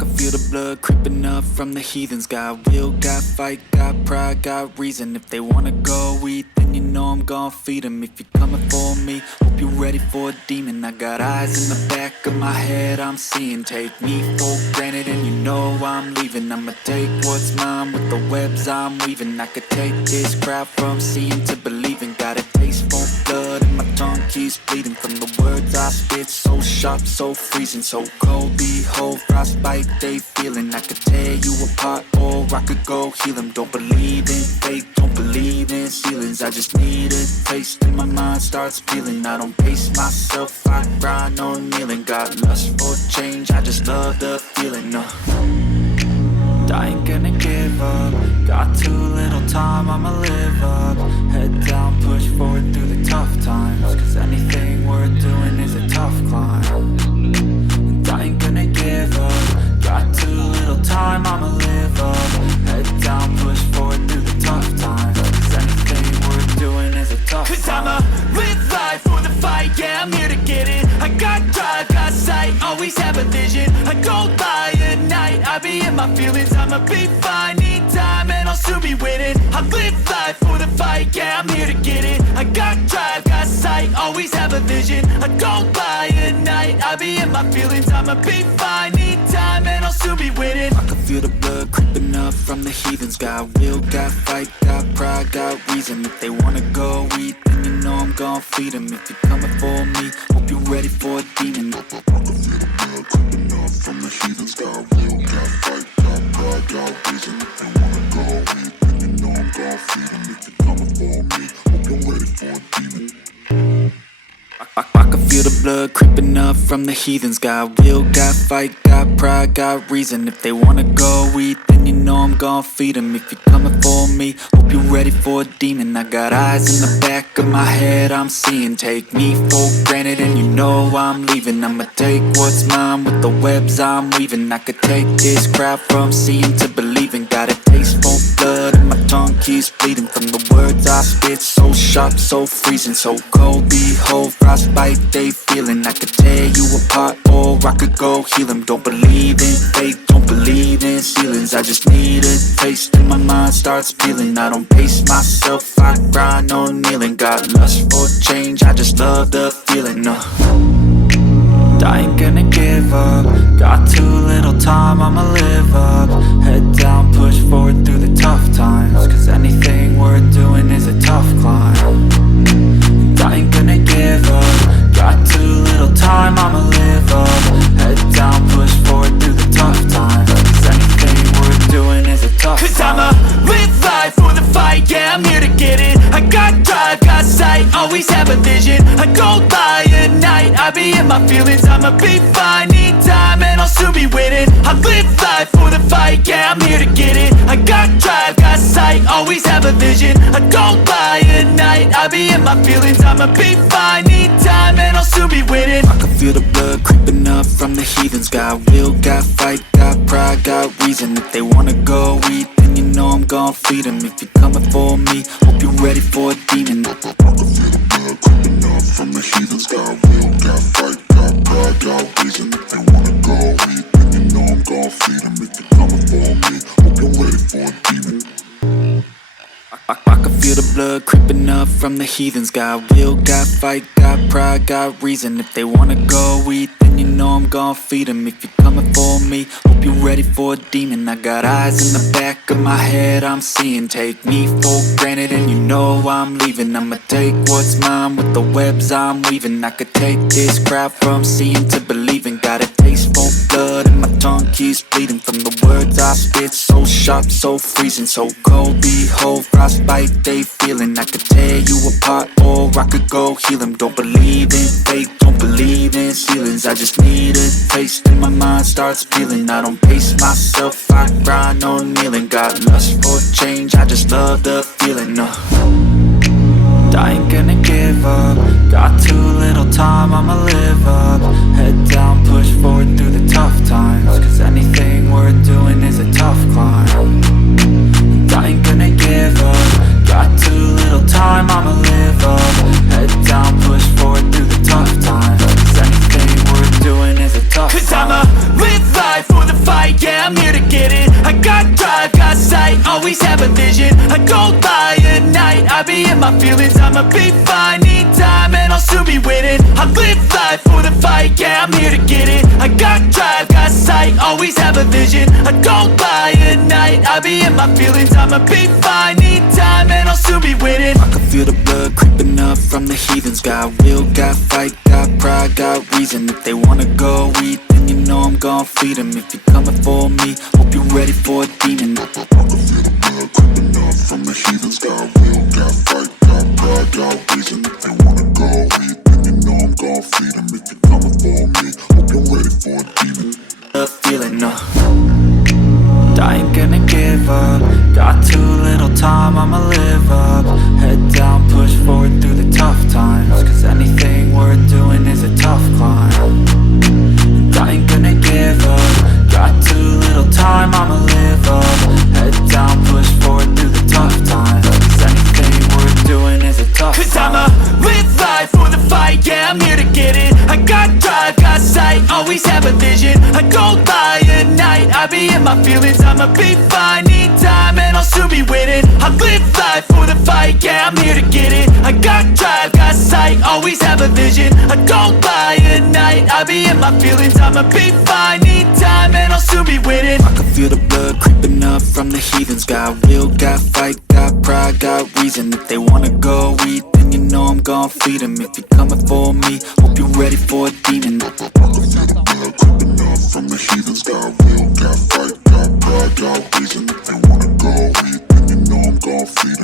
can feel the blood creeping up from the heathens. Got will, got fight, got pride, got reason. If they wanna go eat, then you know I'm gon' feed them. If you're coming for me, hope you're ready for a demon. I got eyes in the back of my head, I'm seeing. Take me for granted and you know I'm leaving. I'ma take what's mine with the webs I'm weaving. I could take this crowd from seeing to believing. Got a taste for blood and my tongue keeps bleeding. From the words I spit, so sharp, so freezing. So cold, behold, frostbite they feeling. I could tear you apart or I could go heal them. Don't believe in fate, don't believe in ceilings. I just need a taste and my mind starts peeling. I don't pace myself, I grind on kneeling. Got lust for change, I just love the feeling. I ain't gonna give up. Got too little time, I'ma live up. Head down, push forward through the tough times. Cause anything worth doing is a tough climb. And I ain't gonna give up. Got too little time, I'ma live up. Head down, push forward through the tough times. Cause anything worth doing is a tough climb. Cause I'ma live life for the fight, yeah, I'm here to get it. I got drive, got sight, always have a vision. I go by at night, I be in my feelings. I'ma be fine, need time and I'll soon be winning. I live life for the fight, yeah, I'm here to get it. I got drive, got sight, always have a vision. I go by at night, I be in my feelings. I'ma be fine, need time and I'll soon be winning. I can feel the blood creeping up from the heathens. Got will, got fight, got pride, got reason. If they wanna go eat, then you know I'm gon' feed them. If you're coming for me, hope you're ready for a demon. I can feel the blood creeping up from the heathens. Got will, got fight, got pride, got reason. If they wanna go eat, then you know I'm gon' feed them. If you're coming for me, hope you're ready for a demon. I can feel the blood creeping up from the heathens. Got will, got fight, got pride, got reason. If they wanna go eat, then you know I'm gon' feed them. If you're coming for me, hope you're ready for a demon. I got eyes in the back of my head, I'm seeing. Take me for granted and you know I'm leaving. I'ma take what's mine with the webs I'm weaving. I could take this crowd from seeing to believing. Got a taste for blood and my tongue keeps bleeding. From the words I spit, so sharp, so freezing. So cold, behold, frostbite they feeling. I could tear you apart or I could go heal them. Don't believe in fate, don't believe in ceilings. I just need a taste and my mind starts peeling. I don't pace myself, I grind on kneeling. Got lust for change, I just love the feeling. I ain't gonna give up. Got too little time, I'ma live up. Head down, push forward through the tough times. Cause anything worth doing is a tough climb. And I ain't gonna give up. Got too little time, I'ma live up. Head down, push forward through the tough times. Cause anything worth doing is a tough climb. Cause I'ma live life for the fight, yeah, I'm here to get it. I got drive, got sight, always have a vision. I go by at night, I be in my feelings. I'ma be fine, need time and I'll soon be winning. I live life for the fight, yeah, I'm here to get it. I got drive, got sight, always have a vision. I go by at night, I be in my feelings. I'ma be fine, need time and I'll soon be winning. I can feel the blood creeping up from the heathens. Got will, got fight, got pride, got reason. If they wanna go eat, then you know I'm gon' feed them. If you're coming for me, hope you're ready for a demon. I can feel the blood creeping up from the heathens. Got will, got fight, got pride, got reason. If they wanna go eat, then you know I'm gon' feed them. If you're coming for me, hope you're ready for a demon. I can feel the blood creeping up from the heathens. Got will, got fight, got pride, got reason. If they wanna go eat, then you know I'm gon' feed them. If you're coming for me, hope you're ready for a demon. I got eyes in the back of my head, I'm seeing. Take me for granted and you know I'm leaving. I'ma take what's mine with the webs I'm weaving. I could take this crowd from seeing to believing. Got a taste for blood and my tongue keeps bleeding. From the words I spit, so sharp, so freezing. So cold, behold, frostbite they feeling. I could tear you apart or I could go heal them. Don't believe in fate, don't believe in ceilings. I just need a taste and my mind starts peeling. I don't pace myself, I grind on kneeling. Got lust for change, I just love the feeling. I ain't gonna give up. Got too little time, I'ma live up. Head down, push forward through the tough times. Cause anything worth doing is a tough climb. And I ain't gonna give up. Got too little time, I'ma live up. Head down, push forward through the tough times. Cause anything worth doing is a tough climb. Cause I'ma live life for the fight, be fine. Need time and I'll soon be winning. I live life for the fight, yeah, I'm here to get it. I got drive, got sight, always have a vision. I don't lie at night, I be in my feelings. I'ma be fine, need time and I'll soon be winning. I can feel the blood creeping up from the heathens. Got will, got fight, got pride, got reason. If they wanna go eat, then you know I'm gon' feed them. If you're coming for me, hope you're ready for a demon. I can feel the blood creeping up from the heathens. Got will, got fight, got pride, got reason. If they wanna go eat, then you know I'm gon' feed them. If you're coming for me, hope you're ready for a demon. The feeling, I ain't gonna give up. Got too little time, I'ma live up. Head down, push forward through the tough times. Cause anything worth doing is a tough climb. And I ain't gonna give up. Got too little time, I'ma live up. Head down, push forward through the tough times. Cause anything worth doing is a tough climb. Cause I'ma live life for the fight, yeah, I'm here to get it. I got drive, got sight, always have a vision. I don't lie at night, I be in my feelings. I'ma be fine, need time and I'll soon be winning. I live life for the fight, yeah, I'm here to get it. I got drive, got sight, always have a vision. I don't lie at night, I be in my feelings. I'ma be fine, need time and I'll soon be winning. I can feel the blood creeping up from the heathens. Got will, got fight, got pride, got reason. If they wanna go eat, then you know I'm gon' feed them. If you're coming for me, hope you're ready for a demon. I can feel the blood creeping up from the heathens. Got will, got fight, got pride, got reason. If they wanna go eat, then you know I'm gon' feed them.